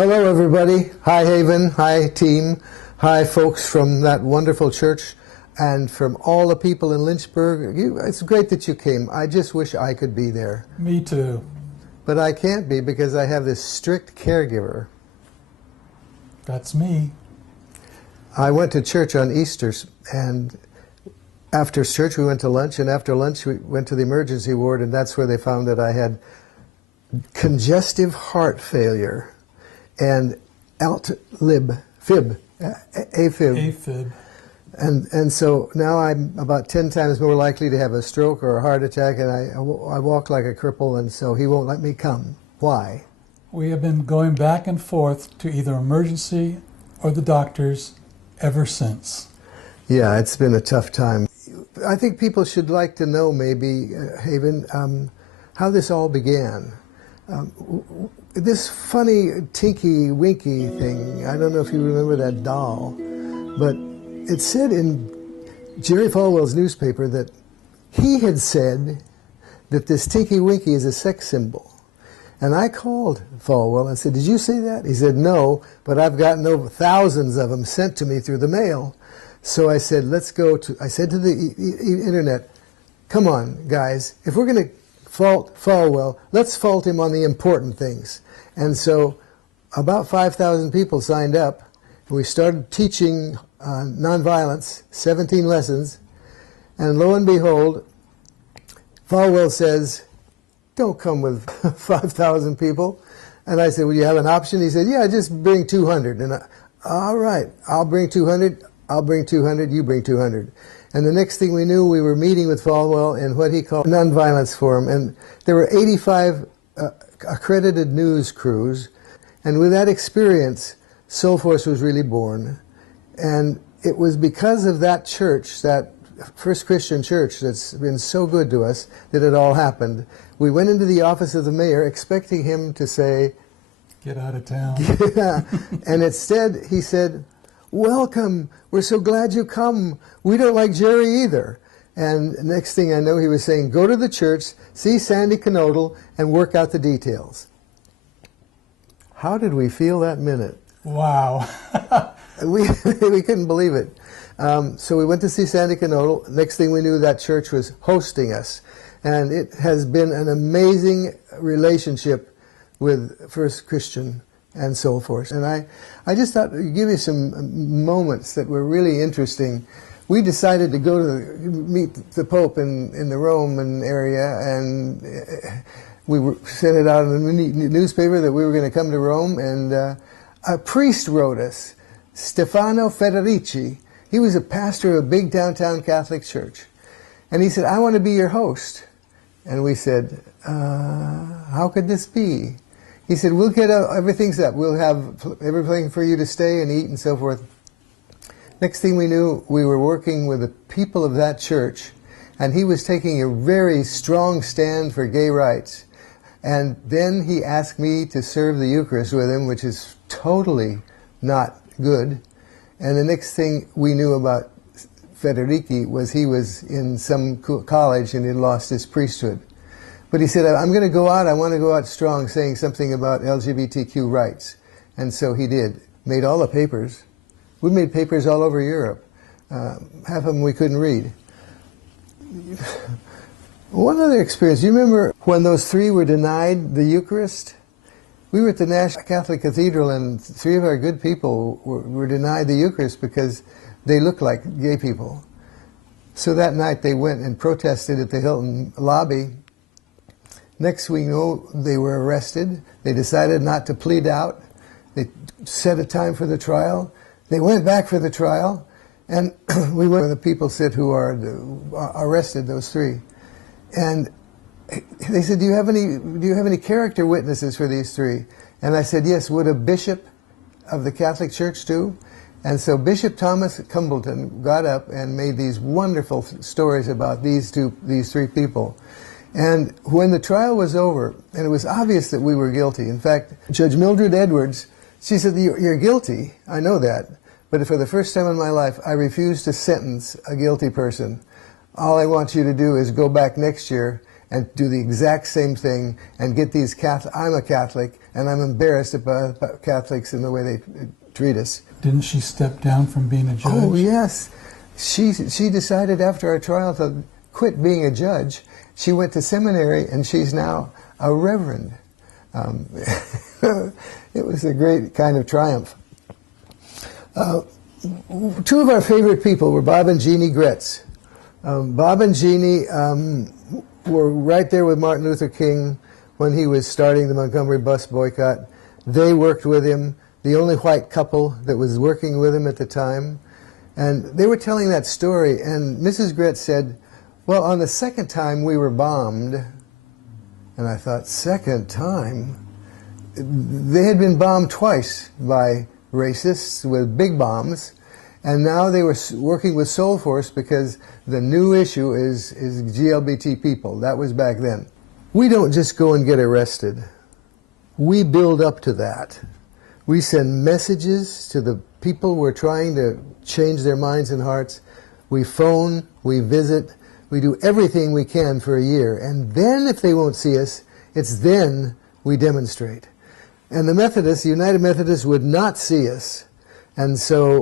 Hello, everybody. Hi, Haven. Hi, team. Hi, folks from that wonderful church and from all the people in Lynchburg. It's great that you came. I just wish I could be there. Me too. But I can't be because I have this strict caregiver. That's me. I went to church on Easter, and after church we went to lunch, and after lunch we went to the emergency ward, and that's where they found that I had congestive heart failure and AFib. And so now I'm about 10 times more likely to have a stroke or a heart attack, and I walk like a cripple, and so he won't let me come. Why? We have been going back and forth to either emergency or the doctors ever since. Yeah, it's been a tough time. I think people should like to know, maybe, Haven, how this all began. This funny Tinky Winky thing, I don't know if you remember that doll, but it said in Jerry Falwell's newspaper that he had said that this Tinky Winky is a sex symbol. And I called Falwell and said, "Did you say that?" He said, "No, but I've gotten over thousands of them sent to me through the mail." So I said, I said to the internet, "Come on, guys, if we're going to fault Falwell, let's fault him on the important things." And so about 5,000 people signed up, and we started teaching nonviolence, 17 lessons, and lo and behold, Falwell says, "Don't come with 5,000 people." And I said, "Well, you have an option?" He said, "Yeah, just bring 200. And all right, I'll bring 200, I'll bring 200, you bring 200. And the next thing we knew, we were meeting with Falwell in what he called Nonviolence Forum, and there were 85 accredited news crews, and with that experience, Soulforce was really born. And it was because of that church, that First Christian Church that's been so good to us, that it all happened. We went into the office of the mayor expecting him to say, "Get out of town." Yeah. And instead he said, "Welcome, we're so glad you come. We don't like Jerry either." And next thing I know, he was saying, "Go to the church, see Sandy Knodel, and work out the details." How did we feel that minute? Wow. We couldn't believe it. So we went to see Sandy Knodel. Next thing we knew, that church was hosting us. And it has been an amazing relationship with First Christian and Soulforce. And I just thought I'd give you some moments that were really interesting. We decided to go to meet the Pope in the Roman area, and we sent it out in the newspaper that we were going to come to Rome, and a priest wrote us, Stefano Federici. He was a pastor of a big downtown Catholic church. And he said, "I want to be your host." And we said, "How could this be?" He said, "We'll get everything set up. We'll have everything for you to stay and eat and so forth." Next thing we knew, we were working with the people of that church, and he was taking a very strong stand for gay rights. And then he asked me to serve the Eucharist with him, which is totally not good. And the next thing we knew about Federici was he was in some college and he lost his priesthood. But he said, "I'm going to go out, I want to go out strong, saying something about LGBTQ rights." And so he did. Made all the papers. We made papers all over Europe. Half of them we couldn't read. One other experience, you remember when those three were denied the Eucharist? We were at the National Catholic Cathedral, and three of our good people were denied the Eucharist because they looked like gay people. So that night they went and protested at the Hilton lobby. Next we know, they were arrested. They decided not to plead out. They set a time for the trial. They went back for the trial, and we went where the people sit who are arrested, those three. And they said, do you have any character witnesses for these three? And I said, "Yes, would a bishop of the Catholic Church do?" And so Bishop Thomas Cumbleton got up and made these wonderful stories about these three people. And when the trial was over, and it was obvious that we were guilty. In fact, Judge Mildred Edwards, she said, "You're guilty, I know that, but for the first time in my life, I refuse to sentence a guilty person. All I want you to do is go back next year and do the exact same thing and get these Catholic. I'm a Catholic, and I'm embarrassed about Catholics and the way they treat us. Didn't she step down from being a judge? Oh, yes. She decided after our trial to quit being a judge. She went to seminary, and she's now a reverend. It was a great kind of triumph. Two of our favorite people were Bob and Jeannie Gretz. Bob and Jeannie were right there with Martin Luther King when he was starting the Montgomery bus boycott. They worked with him, the only white couple that was working with him at the time. And they were telling that story, and Mrs. Gretz said, well, on the second time we were bombed. And I thought, second time? They had been bombed twice by racists with big bombs, and now they were working with Soul Force because the new issue is GLBT people. That was back then. We don't just go and get arrested. We build up to that. We send messages to the people we're trying to change their minds and hearts. We phone, we visit, we do everything we can for a year. And then if they won't see us, it's then we demonstrate. And the Methodists, the United Methodists, would not see us. And so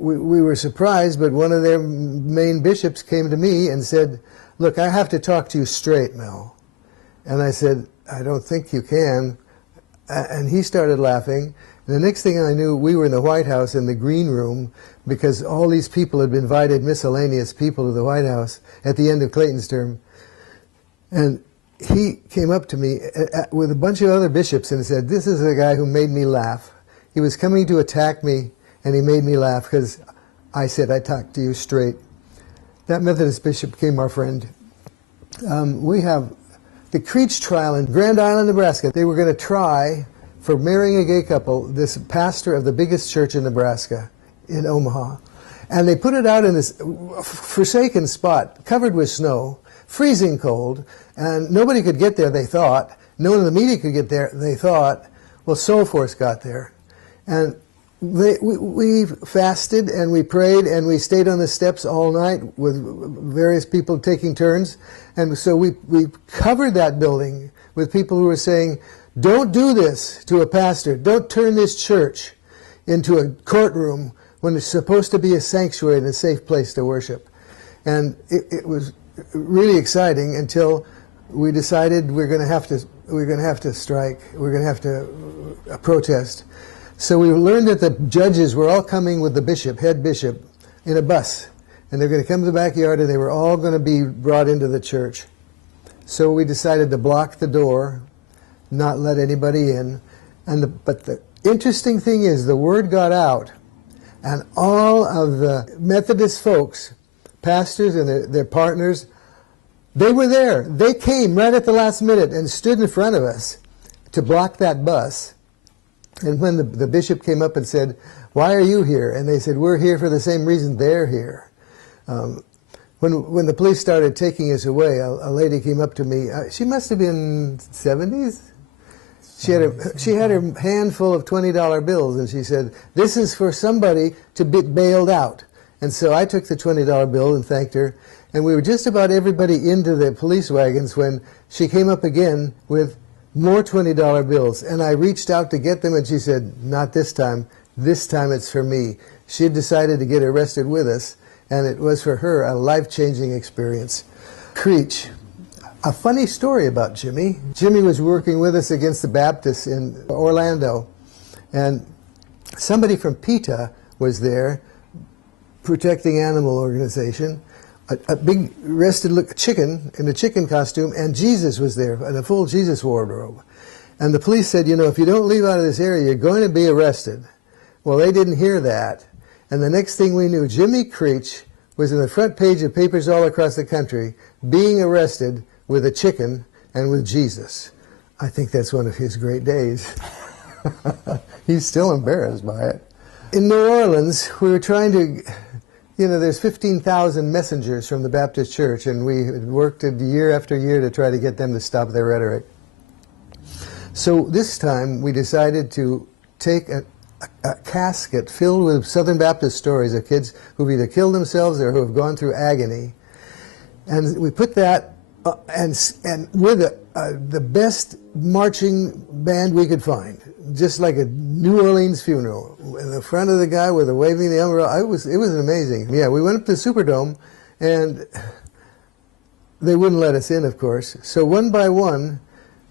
we were surprised, but one of their main bishops came to me and said, look, I have to talk to you straight, Mel. And I said, I don't think you can. And he started laughing. And the next thing I knew, we were in the White House in the green room because all these people had invited miscellaneous people to the White House at the end of Clayton's term. And he came up to me with a bunch of other bishops and said, this is a guy who made me laugh. He was coming to attack me, and he made me laugh because I said, I talked to you straight. That Methodist bishop became our friend. We have the Creech trial in Grand Island, Nebraska. They were going to try for marrying a gay couple this pastor of the biggest church in Nebraska, in Omaha. And they put it out in this forsaken spot, covered with snow, freezing cold, and nobody could get there, they thought. No one in the media could get there, they thought. Well, Soul Force got there. And we fasted and we prayed and we stayed on the steps all night with various people taking turns. And so we covered that building with people who were saying, don't do this to a pastor. Don't turn this church into a courtroom when it's supposed to be a sanctuary and a safe place to worship. And it was really exciting until we decided we're going to have to strike. We're going to have to protest. So we learned that the judges were all coming with the bishop, head bishop, in a bus. And they're going to come to the backyard and they were all going to be brought into the church. So we decided to block the door, not let anybody in. But the interesting thing is the word got out, and all of the Methodist folks, pastors and their partners, they were there. They came right at the last minute and stood in front of us to block that bus. And when the bishop came up and said, why are you here? And they said, we're here for the same reason they're here. When the police started taking us away, a lady came up to me. She must have been 70s. She had her hand full of $20 bills, and she said, this is for somebody to be bailed out. And so I took the $20 bill and thanked her. And we were just about everybody into the police wagons when she came up again with more $20 bills. And I reached out to get them, and she said, not this time. This time it's for me. She had decided to get arrested with us, and it was for her a life-changing experience. Creech. A funny story about Jimmy. Jimmy was working with us against the Baptists in Orlando, and somebody from PETA was there, Protecting Animal Organization, a big rested chicken in a chicken costume, and Jesus was there in a full Jesus wardrobe. And the police said, you know, if you don't leave out of this area, you're going to be arrested. Well, they didn't hear that, and the next thing we knew, Jimmy Creech was in the front page of papers all across the country being arrested with a chicken and with Jesus. I think that's one of his great days. He's still embarrassed by it. In New Orleans, we were trying to, you know, there's 15,000 messengers from the Baptist Church, and we had worked year after year to try to get them to stop their rhetoric. So this time we decided to take a casket filled with Southern Baptist stories of kids who've either killed themselves or who have gone through agony. And we put that and we're the best marching band we could find, just like a New Orleans funeral. In the front of the guy with the waving the umbrella, it was amazing. Yeah, we went up to the Superdome, and they wouldn't let us in, of course. So one by one,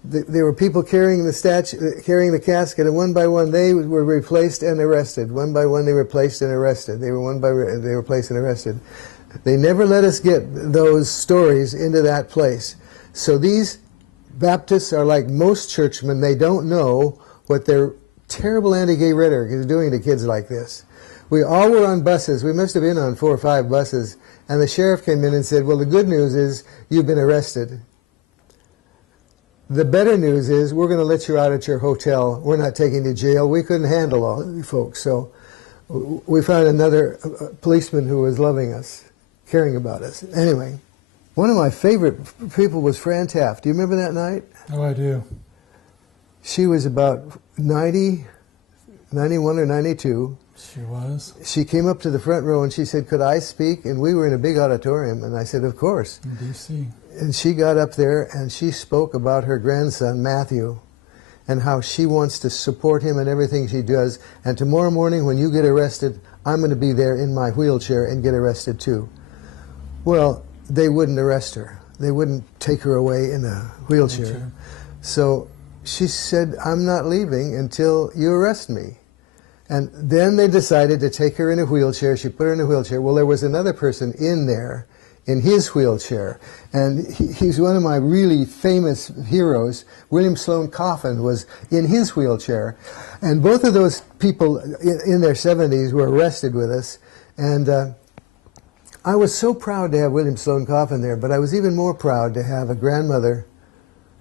there were people carrying the statue, carrying the casket, and one by one they were replaced and arrested. One by one they were placed and arrested. They were placed and arrested. They never let us get those stories into that place. So these Baptists are like most churchmen. They don't know what their terrible anti-gay rhetoric is doing to kids like this. We all were on buses. We must have been on 4 or 5 buses. And the sheriff came in and said, well, the good news is you've been arrested. The better news is we're going to let you out at your hotel. We're not taking you to jail. We couldn't handle all of you folks. So we found another policeman who was loving us, caring about us. Anyway, one of my favorite people was Fran Taft. Do you remember that night? Oh, I do. She was about 90, 91 or 92. She was. She came up to the front row and she said, could I speak? And we were in a big auditorium. And I said, of course. In D.C. And she got up there and she spoke about her grandson, Matthew, and how she wants to support him in everything she does. And tomorrow morning when you get arrested, I'm going to be there in my wheelchair and get arrested too. Well, they wouldn't arrest her. They wouldn't take her away in a wheelchair. So she said, I'm not leaving until you arrest me. And then they decided to take her in a wheelchair. She put her in a wheelchair. Well, there was another person in there in his wheelchair. And he's one of my really famous heroes. William Sloane Coffin was in his wheelchair. And both of those people in their 70s were arrested with us. And I was so proud to have William Sloane Coffin there, but I was even more proud to have a grandmother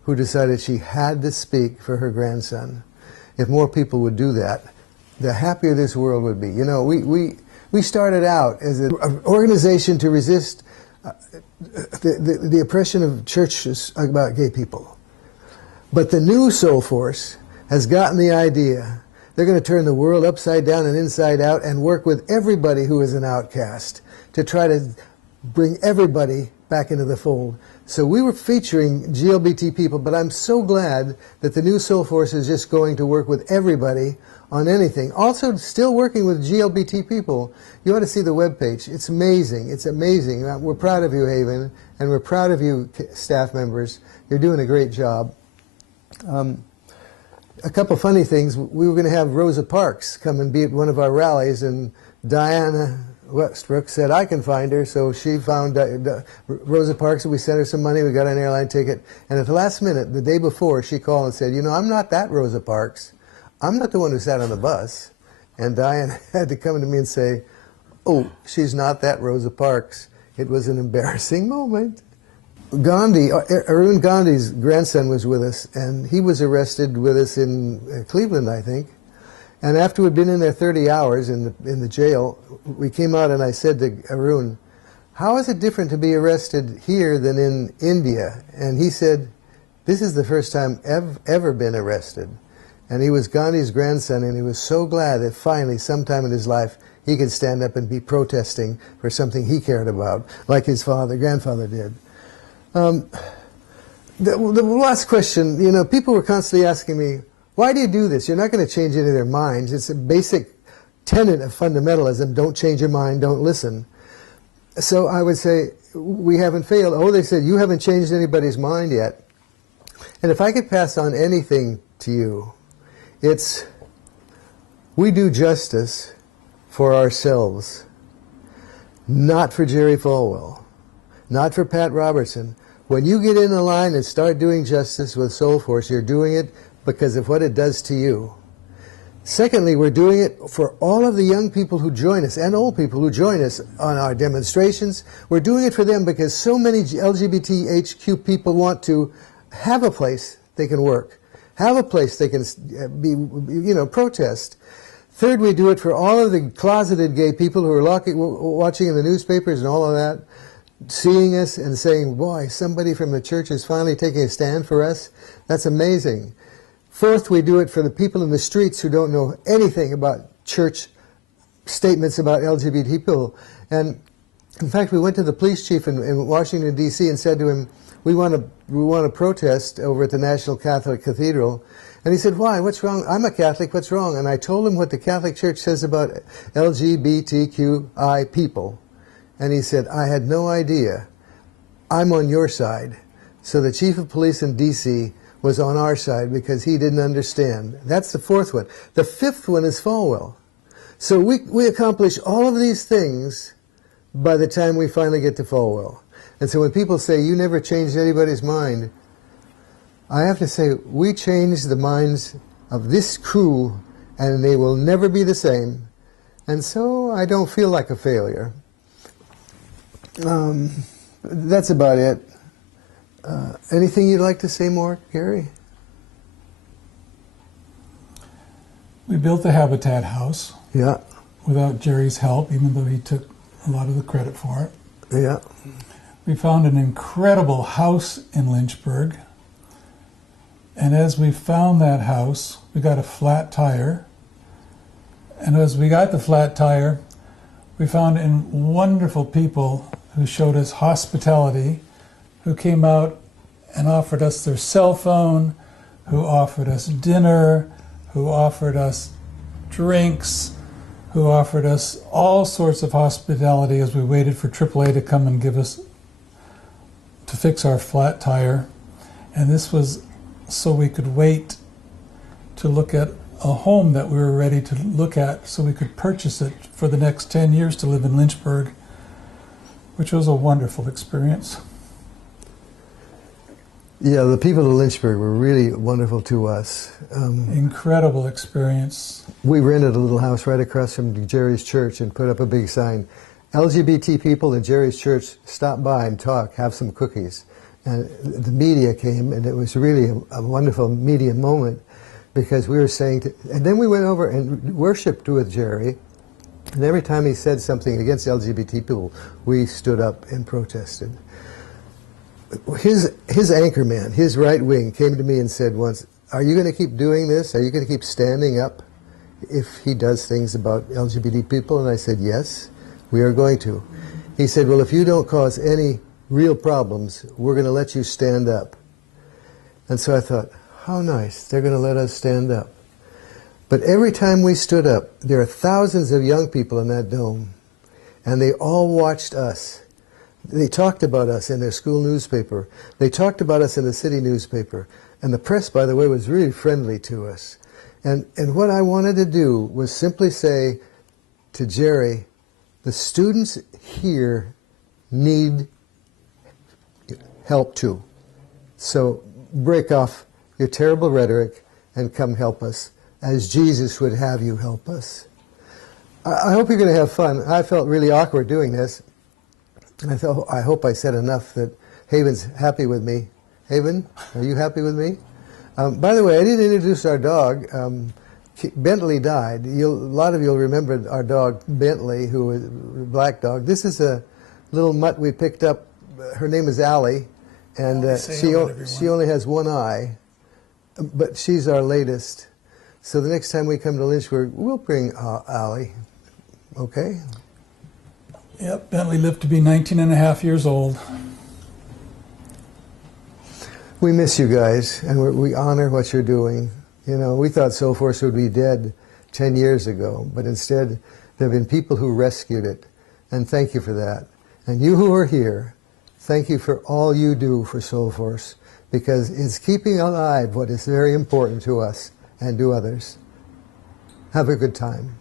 who decided she had to speak for her grandson. If more people would do that, the happier this world would be. You know, we started out as an organization to resist the oppression of churches about gay people. But the new Soul Force has gotten the idea. They're going to turn the world upside down and inside out and work with everybody who is an outcast to try to bring everybody back into the fold. So we were featuring GLBT people, but I'm so glad that the new Soul Force is just going to work with everybody on anything. Also, still working with GLBT people. You ought to see the webpage. It's amazing. It's amazing. We're proud of you, Haven, and we're proud of you, staff members. You're doing a great job. A couple funny things. We were going to have Rosa Parks come and be at one of our rallies, and Diana Westbrook said, I can find her. So she found Rosa Parks, and we sent her some money. We got an airline ticket. And at the last minute, the day before, she called and said, you know, I'm not that Rosa Parks. I'm not the one who sat on the bus. And Diane had to come to me and say, oh, she's not that Rosa Parks. It was an embarrassing moment. Gandhi, Arun Gandhi's grandson was with us, and he was arrested with us in Cleveland, I think. And after we'd been in there 30 hours in the jail, we came out and I said to Arun, how is it different to be arrested here than in India? And he said, this is the first time I've ever been arrested. And he was Gandhi's grandson, and he was so glad that finally, sometime in his life, he could stand up and be protesting for something he cared about, like his grandfather did. The last question, you know, people were constantly asking me, why do you do this? You're not going to change any of their minds. It's a basic tenet of fundamentalism. Don't change your mind, don't listen. So I would say, we haven't failed. Oh, they said, you haven't changed anybody's mind yet. And if I could pass on anything to you, it's, we do justice for ourselves, not for Jerry Falwell, not for Pat Robertson. When you get in the line and start doing justice with Soul Force, you're doing it because of what it does to you. Secondly, we're doing it for all of the young people who join us and old people who join us on our demonstrations. We're doing it for them because so many LGBTQ people want to have a place they can work, have a place they can be, you know, protest. Third, we do it for all of the closeted gay people who are watching in the newspapers and all of that, seeing us and saying, boy, somebody from the church is finally taking a stand for us. That's amazing. Fourth, we do it for the people in the streets who don't know anything about church statements about LGBT people. And in fact, we went to the police chief in Washington, D.C. and said to him, we want to protest over at the National Catholic Cathedral. And he said, why? What's wrong? I'm a Catholic. What's wrong? And I told him what the Catholic Church says about LGBTQI people. And he said, I had no idea. I'm on your side. So the chief of police in D.C. was on our side because he didn't understand. That's the fourth one. The fifth one is Falwell. So we accomplish all of these things by the time we finally get to Falwell. And so when people say, you never changed anybody's mind, I have to say, we changed the minds of this crew, and they will never be the same. And so I don't feel like a failure. That's about it. Anything you'd like to say more, Gary? We built the Habitat House. Yeah. Without Jerry's help, even though he took a lot of the credit for it. Yeah. We found an incredible house in Lynchburg. And as we found that house, we got a flat tire. And as we got the flat tire, we found wonderful people who showed us hospitality, who came out and offered us their cell phone, who offered us dinner, who offered us drinks, who offered us all sorts of hospitality as we waited for AAA to come and to fix our flat tire. And this was so we could wait to look at a home that we were ready to look at so we could purchase it for the next 10 years to live in Lynchburg, which was a wonderful experience. Yeah, the people of Lynchburg were really wonderful to us. Incredible experience. We rented a little house right across from Jerry's church and put up a big sign. LGBT people in Jerry's church, stop by and talk, have some cookies. And the media came, and it was really a wonderful media moment because we were saying, and then we went over and worshiped with Jerry, and every time he said something against LGBT people, we stood up and protested. His anchor man, his right wing, came to me and said once, are you going to keep doing this? Are you going to keep standing up if he does things about LGBT people? And I said, yes, we are going to. He said, well, if you don't cause any real problems, we're going to let you stand up. And so I thought, how nice, they're going to let us stand up. But every time we stood up, there are thousands of young people in that dome, and they all watched us. They talked about us in their school newspaper. They talked about us in the city newspaper. And the press, by the way, was really friendly to us. And what I wanted to do was simply say to Jerry, the students here need help too. So break off your terrible rhetoric and come help us, as Jesus would have you help us. I hope you're going to have fun. I felt really awkward doing this. And I hope I said enough that Haven's happy with me. Haven, are you happy with me? By the way, I didn't introduce our dog. Bentley died. A lot of you will remember our dog, Bentley, who was a black dog. This is a little mutt we picked up. Her name is Allie, and she only has one eye, but she's our latest. So the next time we come to Lynchburg, we'll bring Allie, okay? Yep, Bentley lived to be 19 and a half years old. We miss you guys, and we honor what you're doing. You know, we thought Soulforce would be dead 10 years ago, but instead there have been people who rescued it, and thank you for that. And you who are here, thank you for all you do for Soulforce, because it's keeping alive what is very important to us and to others. Have a good time.